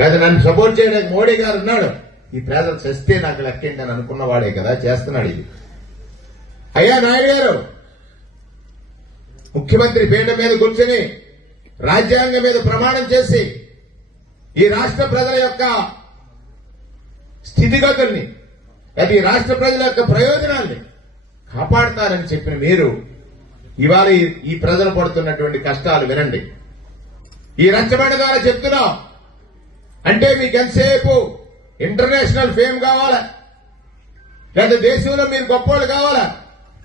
లేదా నన్ను సపోర్ట్ చేయడానికి మోడీ గారు ఉన్నాడు. ఈ ప్రజలు చేస్తే నాకు లెక్కేంటి అని అనుకున్నవాడే కదా చేస్తున్నాడు ఇది. అయ్యా నాయుడు గారు ముఖ్యమంత్రి పీఠ మీద కూర్చొని రాజ్యాంగం మీద ప్రమాణం చేసి ఈ రాష్ట్ర ప్రజల యొక్క స్థితిగతుల్ని అది రాష్ట్ర ప్రజల యొక్క ప్రయోజనాల్ని కాపాడతారని చెప్పిన మీరు ఇవాళ ఈ- ఈ ప్రజలు పడుతున్నటువంటి కష్టాలు వినండి. ఈ రచ్చబండ ద్వారా చెప్తున్నాం. అంటే మీకు ఎంతసేపు ఇంటర్నేషనల్ ఫేమ్ కావాలా? లేదా దేశంలో మీరు గొప్పోళ్ళు కావాలా?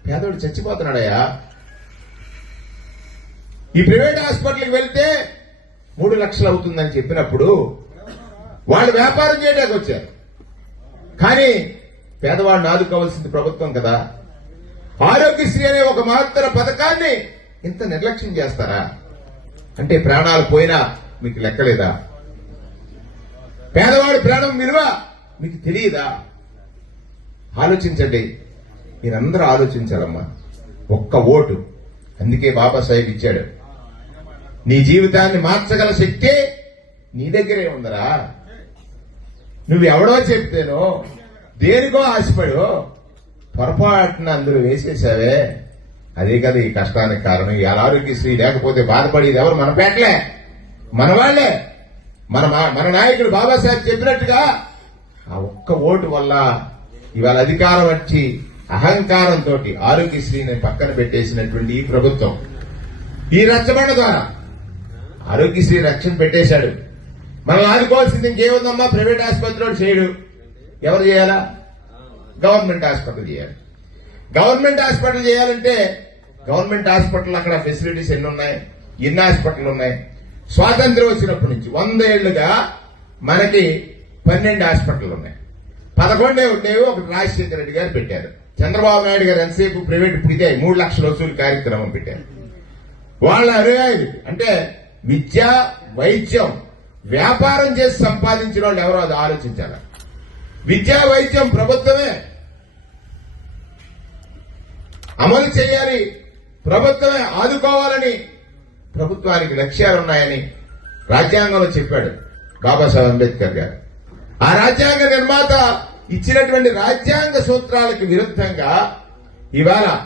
పేదోడు చచ్చిపోతున్నాడయ్యా. ఈ ప్రైవేట్ హాస్పిటల్కి వెళ్తే మూడు లక్షలు అవుతుందని చెప్పినప్పుడు వాళ్ళు వ్యాపారం చేయడానికి వచ్చారు. కానీ పేదవాడిని ఆదుకోవాల్సింది ప్రభుత్వం కదా. ఆరోగ్యశ్రీ అనే ఒక మహత్తర పథకాన్ని ఇంత నిర్లక్ష్యం చేస్తారా? అంటే ప్రాణాలు పోయినా మీకు లెక్కలేదా? పేదవాడి ప్రాణం విలువ మీకు తెలియదా? ఆలోచించండి. మీరందరూ ఆలోచించాలమ్మా. ఒక్క ఓటు. అందుకే బాబాసాహెబ్ ఇచ్చాడు. నీ జీవితాన్ని మార్చగల శక్తి నీ దగ్గరే ఉందరా? నువ్వు ఎవడో చెప్తేనో దేనికో ఆశపడో పొరపాటున అందులో వేసేసావే. అదే కదా ఈ కష్టానికి కారణం. ఈ అనారోగ్యశ్రీ లేకపోతే బాధపడేది ఎవరు? మన పేటలే. మన వాళ్ళే మన మా- మన నాయకుడు బాబాసాహెబ్ చెప్పినట్టుగా ఆ ఒక్క ఓటు వల్ల ఇవాళ అధికారం వచ్చి అహంకారంతో ఆరోగ్యశ్రీని పక్కన పెట్టేసినటువంటి ఈ ప్రభుత్వం. ఈ రచ్చబండ ద్వారా ఆరోగ్యశ్రీ రక్షణ పెట్టేశాడు. మనం ఆదుకోవాల్సింది ఇంకేముందమ్మా? ప్రైవేట్ ఆసుపత్రిలో చేయడు. ఎవరు చేయాలా? గవర్నమెంట్ హాస్పిటల్ చేయాలి. గవర్నమెంట్ హాస్పిటల్ చేయాలంటే గవర్నమెంట్ హాస్పిటల్ అక్కడ ఫెసిలిటీస్ ఎన్ని ఉన్నాయి ఎన్ని హాస్పిటల్ ఉన్నాయి స్వాతంత్ర్యం వచ్చినప్పటి నుంచి వంద ఏళ్ళుగా మనకి పన్నెండు హాస్పిటల్ ఉన్నాయి. పదకొండే ఉండేవి ఒకటి రాజశేఖర రెడ్డి గారు పెట్టారు. చంద్రబాబు నాయుడు గారు ఎంతసేపు ప్రైవేట్ పుడితే మూడు లక్షల వసూలు కార్యక్రమం పెట్టారు. వాళ్ళ అరవై అంటే విద్య వైద్యం వ్యాపారం చేసి సంపాదించిన వాళ్ళు ఎవరో అది ఆలోచించాలి. విద్యా వైద్యం ప్రభుత్వమే. అమలు చేయాలి. ప్రభుత్వమే ఆదుకోవాలని ప్రభుత్వానికి లక్ష్యాలు ఉన్నాయని రాజ్యాంగంలో చెప్పాడు బాబాసాహెబ్ అంబేద్కర్ గారు. ఆ రాజ్యాంగ నిర్మాత ఇచ్చినటువంటి రాజ్యాంగ సూత్రాలకు విరుద్ధంగా ఇవాళ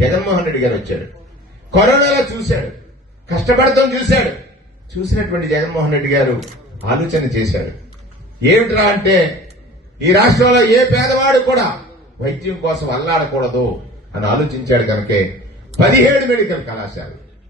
జగన్మోహన్ రెడ్డి గారు వచ్చాడు. కరోనాలో చూశాడు. కష్టపడతాం చూశాడు. చూసినటువంటి జగన్మోహన్ రెడ్డి గారు ఆలోచన చేశాడు. ఏమిట్రా అంటే ఈ రాష్ట్రంలో ఏ పేదవాడు కూడా వైద్యం కోసం అల్లాడకూడదు అని ఆలోచించాడు కనుకే పదిహేడు మెడికల్ కళాశాలలు.